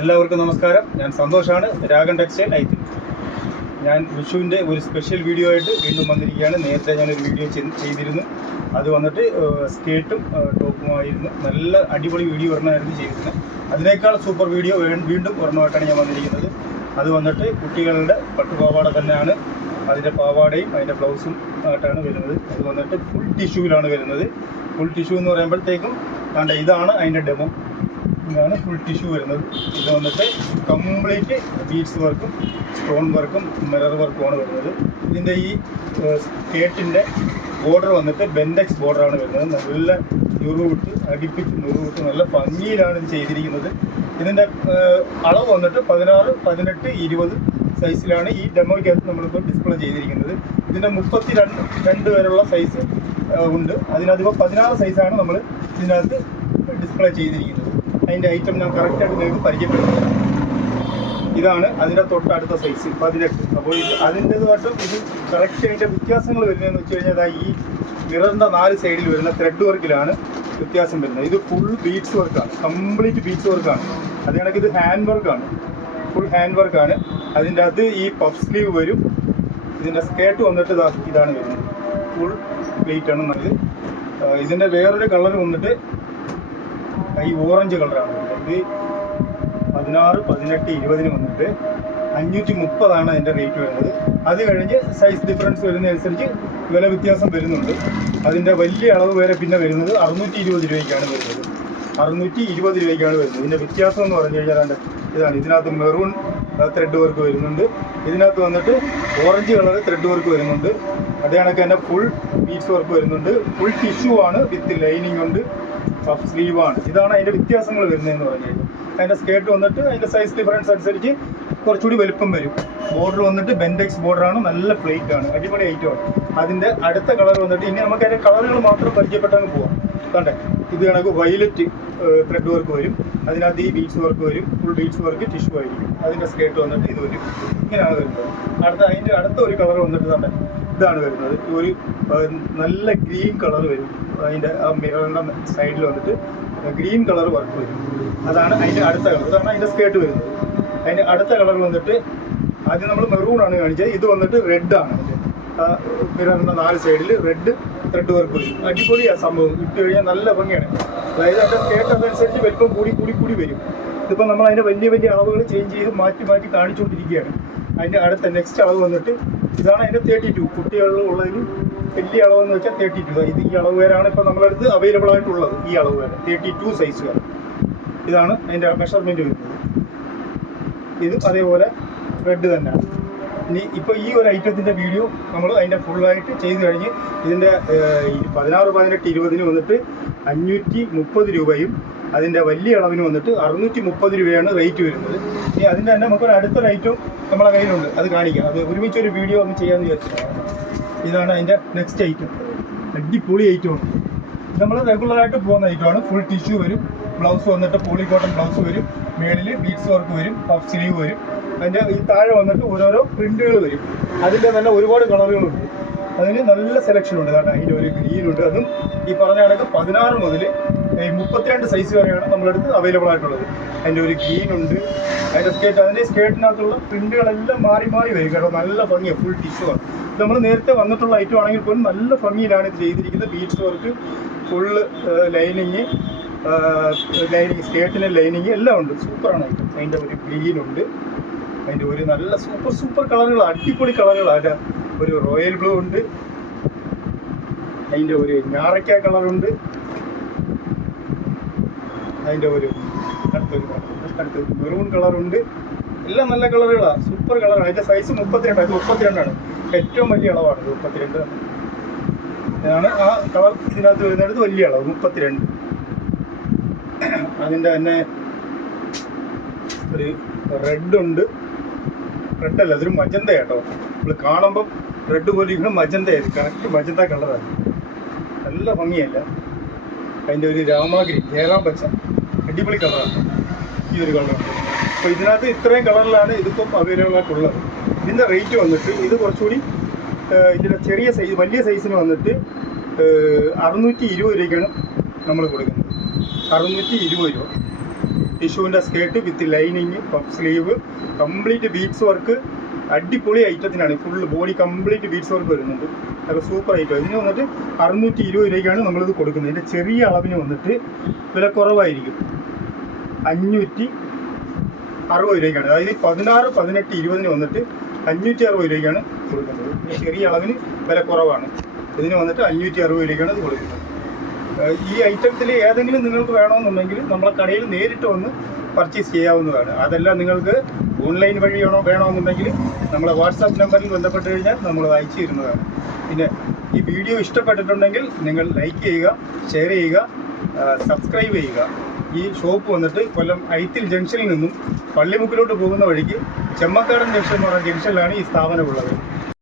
എല്ലാവർക്കും നമസ്കാരം. ഞാൻ സന്തോഷാണ്. രാഗൻ ടെക്സ്റ്റൈൽ ഐത്തി ഞാൻ വിഷുവിന്റെ ഒരു സ്പെഷ്യൽ വീഡിയോ ആയിട്ട് വീണ്ടും വന്നിരിക്കുകയാണ്. നേരത്തെ ഞാനൊരു വീഡിയോ ചെയ്തിരുന്നു. അത് വന്നിട്ട് സ്കേട്ടും ടോപ്പുമായിരുന്നു നല്ല അടിപൊളി വീഡിയോ ഒരെണ്ണമായിരുന്നു ചെയ്തിരുന്നത്. അതിനേക്കാൾ സൂപ്പർ വീഡിയോ വീണ്ടും ഒരെണ്ണമായിട്ടാണ് ഞാൻ വന്നിരിക്കുന്നത്. അത് വന്നിട്ട് കുട്ടികളുടെ പട്ടുപാവാട തന്നെയാണ്. അതിന്റെ പാവാടയും അതിന്റെ ബ്ലൗസും ആയിട്ടാണ് വരുന്നത്. അത് വന്നിട്ട് ഫുൾ ടിഷ്യൂവിലാണ് വരുന്നത്. ഫുൾ ടിഷ്യൂ എന്ന് പറയുമ്പോഴത്തേക്കും കണ്ട ഇതാണ് അതിന്റെ ഡെമോ ഇതാണ് ഫുൾ ടിഷ്യൂ വരുന്നത്. ഇത് വന്നിട്ട് കംപ്ലീറ്റ് ബീഡ്സ് വർക്കും സ്റ്റോൺ വർക്കും മിറർ വർക്കുമാണ് വരുന്നത്. ഇതിന്റെ ഈ കേട്ടിന്റെ ബോർഡർ വന്നിട്ട് ബെൻഡെക്സ് ബോർഡറാണ് വരുന്നത്. നല്ല നുറുവിട്ട് അടിപ്പിച്ച് നുറുവിട്ട് നല്ല ഭംഗിയിലാണ് ഇത് ചെയ്തിരിക്കുന്നത്. ഇതിന്റെ അളവ് വന്നിട്ട് പതിനാറ് പതിനെട്ട് ഇരുപത് സൈസിലാണ് ഈ ഡെമോയ്ക്കകത്ത് നമ്മളിപ്പോൾ ഡിസ്പ്ലേ ചെയ്തിരിക്കുന്നത്. ഇതിന്റെ മുപ്പത്തി രണ്ട് രണ്ട് വരെയുള്ള സൈസ് ഉണ്ട്. അതിനകത്തിപ്പോൾ പതിനാറ് സൈസാണ് നമ്മൾ ഇതിനകത്ത് ഡിസ്പ്ലേ ചെയ്തിരിക്കുന്നത്. അതിന്റെ ഐറ്റം ഞാൻ കറക്റ്റായിട്ട് നിങ്ങൾക്ക് പരിചയപ്പെടുത്തുന്നത് ഇതാണ് അതിന്റെ തൊട്ടടുത്ത സൈസ് പതിനെട്ട്. അപ്പോൾ ഇത് അതിന്റെതുമായിട്ടും ഇത് കറക്റ്റ് അതിന്റെ വ്യത്യാസങ്ങൾ വരുന്നതെന്ന് വെച്ച് കഴിഞ്ഞാൽ ഈ മിററിന്റെ നാല് സൈഡിൽ വരുന്ന ത്രെഡ് വർക്കിലാണ് വ്യത്യാസം വരുന്നത്. ഇത് ഫുൾ ബീഡ്സ് വർക്കാണ് കംപ്ലീറ്റ് ബീഡ്സ് വർക്കാണ് അത് ഇത് ഹാൻഡ് വർക്കാണ് ഫുൾ ഹാൻഡ് വർക്കാണ് അതിന്റെ അത് ഈ പഫ് സ്ലീവ് വരും. ഇതിന്റെ സ്കേർട്ട് വന്നിട്ട് ഇതാണ് വരുന്നത്. ഫുൾ പ്ലേറ്റ് ആണ്. നല്ലത് ഇതിന്റെ വേറൊരു കളർ വന്നിട്ട് ഈ ഓറഞ്ച് കളറാണ് ഇത് പതിനാറ് പതിനെട്ട് ഇരുപതിന് വന്നിട്ട് അഞ്ഞൂറ്റി മുപ്പതാണ് അതിന്റെ റേറ്റ് വരുന്നത്. അത് കഴിഞ്ഞ് സൈസ് ഡിഫറൻസ് വരുന്നതനുസരിച്ച് വില വ്യത്യാസം വരുന്നുണ്ട്. അതിന്റെ വലിയ അളവ് വരെ പിന്നെ വരുന്നത് അറുന്നൂറ്റി ഇരുപത് രൂപയ്ക്കാണ് വരുന്നത്. അറുന്നൂറ്റി ഇരുപത് രൂപയ്ക്കാണ് വരുന്നത്. ഇതിന്റെ വ്യത്യാസം എന്ന് പറഞ്ഞു കഴിഞ്ഞാൽ ഇതാണ്. ഇതിനകത്ത് മെറൂൺ ത്രെഡ് വർക്ക് വരുന്നുണ്ട്. ഇതിനകത്ത് വന്നിട്ട് ഓറഞ്ച് കളർ ത്രെഡ് വർക്ക് വരുന്നുണ്ട്. അതേ കണക്ക് തന്നെ ഫുൾ ബീഡ്സ് വർക്ക് വരുന്നുണ്ട്. ഫുൾ ടിഷ്യൂ ആണ് വിത്ത് ലൈനിങ് ഉണ്ട്. പഫ് സ്ലീവാണ് ഇതാണ് അതിന്റെ വ്യത്യാസങ്ങൾ വരുന്നതെന്ന് പറഞ്ഞു കഴിഞ്ഞാൽ അതിന്റെ സ്കേർട്ട് വന്നിട്ട് അതിന്റെ സൈസ് ഡിഫറൻസ് അനുസരിച്ച് കുറച്ചുകൂടി വലുപ്പം വരും. ബോർഡർ വന്നിട്ട് ബെൻഡെക്സ് ബോർഡറാണ് നല്ല പ്ലേറ്റ് ആണ്. അടിപൊളി ഐറ്റമാണ് അതിന്റെ അടുത്ത കളർ വന്നിട്ട് ഇനി നമുക്ക് അതിന്റെ കളറുകൾ മാത്രം പരിചയപ്പെട്ടങ്ങ് പോവാം. കണ്ടേ? ഇത് കണക്ക് വയലറ്റ് ത്രെഡ് വർക്ക് വരും. അതിനകത്ത് ഈ ബീഡ്സ് വർക്ക് വരും. ഫുൾ ബീഡ്സ് വർക്ക് ടിഷ്യൂ ആയിരിക്കും. അതിന്റെ സ്കേർട്ട് വന്നിട്ട് ഇത് വരും. ഇങ്ങനെയാണ് വരുന്നത്. അടുത്ത അതിന്റെ അടുത്ത ഒരു കളർ വന്നിട്ട് തന്നെ ഇതാണ് വരുന്നത്. ഒരു നല്ല ഗ്രീൻ കളർ വരും. അതിന്റെ ആ മിററിന്റെ സൈഡിൽ വന്നിട്ട് ഗ്രീൻ കളർ വർക്ക് വരും. അതാണ് അതിന്റെ അടുത്ത കളർ. അതാണ് അതിന്റെ സ്കേർട്ട് വരുന്നത്. അതിന്റെ അടുത്ത കളർ വന്നിട്ട് ആദ്യം നമ്മൾ മെറൂൺ ആണ് കാണിച്ചത്. ഇത് വന്നിട്ട് റെഡ് ആണ്. മിററിന്റെ നാല് സൈഡിൽ റെഡ് ത്രെഡ് വർക്ക് വരും. അടിപൊളിയാണ് സംഭവം. ഇട്ട് കഴിഞ്ഞാൽ നല്ല ഭംഗിയാണ്. അതായത് അതിന്റെ സ്കേർട്ട് അതനുസരിച്ച് വലിപ്പം കൂടി കൂടി കൂടി വരും. ഇതിപ്പോൾ നമ്മൾ അതിന്റെ വലിയ വലിയ അളവുകൾ ചേഞ്ച് ചെയ്ത് മാറ്റി മാറ്റി കാണിച്ചുകൊണ്ടിരിക്കുകയാണ്. അതിന്റെ അടുത്ത നെക്സ്റ്റ് അളവ് വന്നിട്ട് ഇതാണ് അതിന്റെ തേർട്ടി ടു കുട്ടികളുള്ളതിൽ വലിയ അളവെന്ന് വെച്ചാൽ തേർട്ടി ടു ഇത് ഈ അളവ് വരെയാണ് ഇപ്പോൾ നമ്മളടുത്ത് അവൈലബിൾ ആയിട്ടുള്ളത് ഈ അളവ് വരെ തേർട്ടി ടു സൈസ് വരെ ഇതാണ് അതിന്റെ മെഷർമെന്റ് വരുന്നത്. ഇതും അതേപോലെ റെഡ് തന്നെയാണ്. ഇനി ഇപ്പോൾ ഈ ഒരു ഐറ്റത്തിന്റെ വീഡിയോ നമ്മൾ അതിന്റെ ഫുള്ളായിട്ട് ചെയ്ത് കഴിഞ്ഞ് ഈ പതിനാറ് പതിനെട്ട് ഇരുപതിന് വന്നിട്ട് അഞ്ഞൂറ്റി മുപ്പത് രൂപയും അതിന്റെ വലിയ അളവിന് വന്നിട്ട് അറുന്നൂറ്റി മുപ്പത് രൂപയാണ് റേറ്റ് വരുന്നത്. ഇനി അതിന്റെ തന്നെ നമുക്കൊരു അടുത്ത റേറ്റും നമ്മളെ കയ്യിലുണ്ട്. അത് കാണിക്കാം. അത് ഒരുമിച്ചൊരു വീഡിയോ ഒന്ന് ചെയ്യാമെന്ന് വിചാരിച്ചിട്ടാണ്. ഇതാണ് അതിന്റെ നെക്സ്റ്റ് ഐറ്റം അടിപൊളി ഐറ്റമാണ് നമ്മൾ റെഗുലറായിട്ട് പോകുന്ന ഐറ്റമാണ് ഫുൾ ടിഷ്യൂ വരും. ബ്ലൗസ് വന്നിട്ട് പോളി കോട്ടൺ ബ്ലൗസ് വരും. മേളിൽ ബീഡ്സ് വർക്ക് വരും. പഫ് സ്ലീവ് വരും. അതിന്റെ ഈ താഴെ വന്നിട്ട് ഓരോരോ പ്രിന്റുകൾ വരും. അതിന്റെ തന്നെ ഒരുപാട് കളറുകളുണ്ട് അതിന് നല്ല സെലക്ഷൻ ഉണ്ട്. കാരണം അതിന്റെ ഒരു ഗ്രീനുണ്ട് അതും ഈ പറഞ്ഞ കണക്ക് പതിനാറ് മുതൽ മുപ്പത്തിരണ്ട് സൈസ് വരെയാണ് നമ്മളെടുത്ത് അവൈലബിൾ ആയിട്ടുള്ളത്. അതിന്റെ ഒരു ഗ്രീൻ ഉണ്ട്. അതിന്റെ സ്കേർട്ട് അതിന്റെ സ്കേർട്ടിനകത്തുള്ള പ്രിന്റുകളെല്ലാം മാറി മാറി വരും കേട്ടോ. നല്ല ഭംഗിയാണ് ഫുൾ ടിഷ്യൂ ആണ് നമ്മൾ നേരത്തെ വന്നിട്ടുള്ള ഐറ്റം ആണെങ്കിൽ പോലും നല്ല ഭംഗിയിലാണ് ഇത് ചെയ്തിരിക്കുന്നത്. Beads work full lining lining സ്കേർട്ടിന് lining എല്ലാം ഉണ്ട്. സൂപ്പറാണ് ഐറ്റം അതിന്റെ ഒരു ഗ്രീൻ ഉണ്ട്. അതിന്റെ ഒരു നല്ല സൂപ്പർ സൂപ്പർ കളറുകൾ അടിപൊളി കളറുകളാണ് ഒരു റോയൽ ബ്ലൂ ഉണ്ട്. അതിന്റെ ഒരു ഞാറയ്ക്ക കളറുണ്ട് അതിന്റെ ഒരു അടുത്തൊരു അടുത്തൊരു മെറൂൺ കളറുണ്ട്. എല്ലാം നല്ല കളറുകളാണ് സൂപ്പർ കളറാണ് അതിന്റെ സൈസ് മുപ്പത്തിരണ്ട്. അത് മുപ്പത്തിരണ്ടാണ്. ഏറ്റവും വലിയ അളവാണ് ഇത് മുപ്പത്തിരണ്ട്. ഇതാണ് ആ കളർ ഇതിനകത്ത് വരുന്നിടത്ത് വലിയ അളവ് മുപ്പത്തിരണ്ട്. അതിന്റെ തന്നെ ഒരു റെഡ് ഉണ്ട്. റെഡ് അല്ല അതൊരു മജന്ത കേട്ടോ. നമ്മൾ കാണുമ്പം റെഡ് പോലെ ഇങ്ങനെ മജന്ത ആയത് കറക്റ്റ് മജന്ത കളറാണ് നല്ല ഭംഗിയല്ല. അതിന്റെ ഒരു രാമാഗിരി ജയറാം പച്ച അടിപൊളി കളറാണ് ഈ ഒരു കളർ അപ്പോൾ ഇതിനകത്ത് ഇത്രയും കളറിലാണ് ഇതിപ്പം അവൈലബിൾ ആയിട്ടുള്ളത്. ഇതിന്റെ റേറ്റ് വന്നിട്ട് ഇത് കുറച്ചുകൂടി ഇതിന്റെ ചെറിയ സൈസ് വലിയ സൈസിന് വന്നിട്ട് അറുന്നൂറ്റി ഇരുപത് രൂപയ്ക്കാണ് നമ്മൾ കൊടുക്കുന്നത്. അറുന്നൂറ്റി ഇരുപത് രൂപ. ടിഷ്യൂവിന്റെ skirt with lining puff sleeve complete beads work അടിപൊളി ഐറ്റത്തിനാണ് full body complete beads work വരുന്നുണ്ട്. അത് സൂപ്പർ ഐറ്റം ഇതിന് വന്നിട്ട് അറുന്നൂറ്റി ഇരുപത് രൂപയ്ക്കാണ് നമ്മളിത് കൊടുക്കുന്നത്. ഇതിന്റെ ചെറിയ അളവിന് വന്നിട്ട് വില കുറവായിരിക്കും. അഞ്ഞൂറ്റി അറുപത് രൂപയ്ക്കാണ്. അതായത് പതിനാറ് പതിനെട്ട് ഇരുപതിന് വന്നിട്ട് അഞ്ഞൂറ്റി അറുപത് രൂപയ്ക്കാണ് കൊടുക്കുന്നത്. പിന്നെ ചെറിയ അളവിന് വില കുറവാണ്. ഇതിന് വന്നിട്ട് അഞ്ഞൂറ്റി അറുപത് രൂപയ്ക്കാണ് ഇത് കൊടുക്കുന്നത്. ഈ ഐറ്റത്തിൽ ഏതെങ്കിലും നിങ്ങൾക്ക് വേണമെന്നുണ്ടെങ്കിൽ നമ്മളെ കടയിൽ നേരിട്ട് വന്ന് പർച്ചേസ് ചെയ്യാവുന്നതാണ്. അതല്ല നിങ്ങൾക്ക് ഓൺലൈൻ വഴി വേണോ വേണമെന്നുണ്ടെങ്കിൽ നമ്മളെ വാട്സാപ്പ് നമ്പറിൽ ബന്ധപ്പെട്ട് കഴിഞ്ഞാൽ നമ്മൾ അയച്ചു തരുന്നതാണ്. പിന്നെ ഈ വീഡിയോ ഇഷ്ടപ്പെട്ടിട്ടുണ്ടെങ്കിൽ നിങ്ങൾ ലൈക്ക് ചെയ്യുക ഷെയർ ചെയ്യുക സബ്സ്ക്രൈബ് ചെയ്യുക. ഈ ഷോപ്പ് വന്നിട്ട് കൊല്ലം ഐത്തിൽ ജംഗ്ഷനിൽ നിന്നും പള്ളിമുക്കിലോട്ട് പോകുന്ന വഴിക്ക് ചെമ്മക്കാടൻ ജംഗ്ഷൻ എന്ന് പറയുന്ന ജംഗ്ഷനിലാണ് ഈ സ്ഥാപനമുള്ളത്